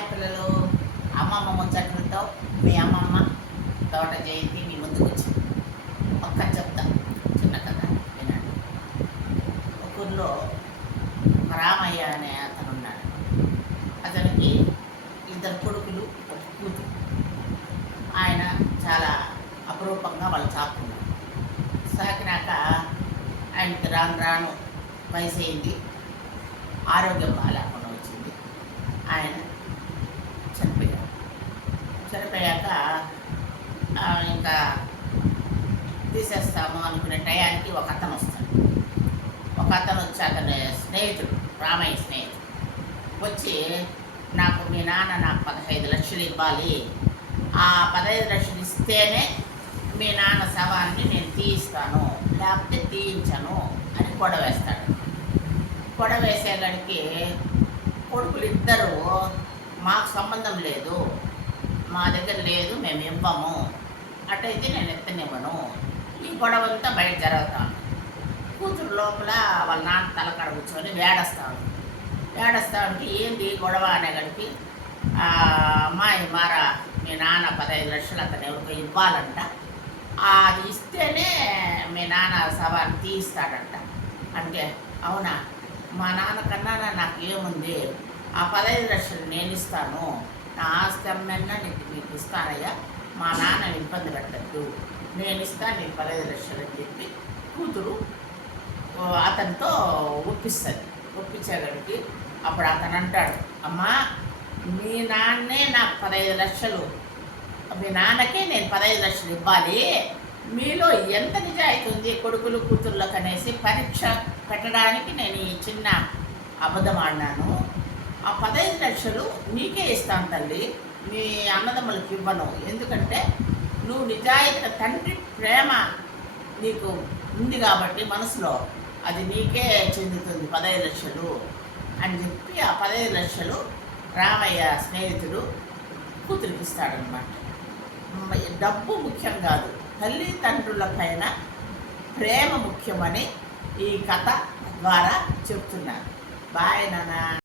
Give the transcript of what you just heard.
Hi పిల్లలు, అమ్మమ్మ ముచ్చట్లతో మీ అమ్మమ్మ తోట జయంతి మీ ముందుకు వచ్చింది. ఒక్క చెప్తా, చిన్న కథ వినండి. ఒక ఊర్లో రామయ్య అనే అతను ఉన్నాడు. అతనికి ఇద్దరు కొడుకులు, ఒక కూతురు. ఆయన చాలా అపురూపంగా వాళ్ళు సాకున్నారు. సాకినాక ఆయనకి రాను రాను వయసు అయింది, ఆరోగ్యం బాగాలేకుండా వచ్చింది. ఆయన చనిపోయాక ఇంకా తీసేస్తాము అనుకునే టయానికి ఒక అతను వస్తాడు. ఒక అతను వచ్చి అతని స్నేహితుడు, రామయ్య స్నేహితుడు వచ్చి, నాకు మీ నాన్న నాకు 15 లక్షలు ఇవ్వాలి, ఆ 15 లక్షలు ఇస్తేనే మీ నాన్న శవాన్ని నేను తీయిస్తాను, లేకపోతే తీయించను అని గొడవేస్తాడు. గొడవేసేగడికి కొడుకులు ఇద్దరు, మాకు సంబంధం లేదు, మా దగ్గర లేదు, మేము ఇవ్వము, అటైతే నేను ఎత్తనివ్వను, ఈ గొడవ అంతా బయట జరుగుతాను. కూతురు లోపల వాళ్ళ నాన్న తలకాడ కూర్చొని వేడస్తా ఉంటే ఏంది గొడవ అనేగడికి, అమ్మాయి మారా మీ నాన్న 15 లక్షలు అతను ఎవరికో ఇవ్వాలంట, అది ఇస్తేనే మీ నాన్న శవాన్ని తీయిస్తాడంట. అంటే అవునా, మా నాన్న కన్నా నాకు ఏముంది, ఆ 15 లక్షలు నేను ఇస్తాను, నా ఆస్తి అమ్మన్నా నీకు ఇస్తానయ్యా, మా నాన్న ఇబ్బంది పెట్టద్దు, నేను ఇస్తాను నీకు 15 లక్షలు అని చెప్పి కూతురు అతనితో ఒప్పించేగడికి అప్పుడు అతను అంటాడు, అమ్మా మీ నాన్నే నాకు 15 లక్షలు, మీ నాన్నకే నేను 15 లక్షలు ఇవ్వాలి, మీలో ఎంత నిజాయితీ ఉంది కొడుకులు కూతుర్లకు అనేసి పరీక్ష పెట్టడానికి నేను ఈ చిన్న అబద్ధం ఆడినాను. ఆ 15 లక్షలు నీకే ఇస్తాను తల్లి, మీ అన్నదమ్ములకు ఇవ్వను, ఎందుకంటే నువ్వు నిజాయితీగా తండ్రి ప్రేమ నీకు ఉంది కాబట్టి మనసులో అది నీకే చెందుతుంది 15 లక్షలు అని చెప్పి ఆ 15 లక్షలు రామయ్య స్నేహితుడు కూతురికి ఇస్తాడనమాట. డబ్బు ముఖ్యం కాదు, తల్లిదండ్రుల పైన ప్రేమ ముఖ్యమని ఈ కథ ద్వారా చెప్తున్నారు. బాయ్ నాన్న.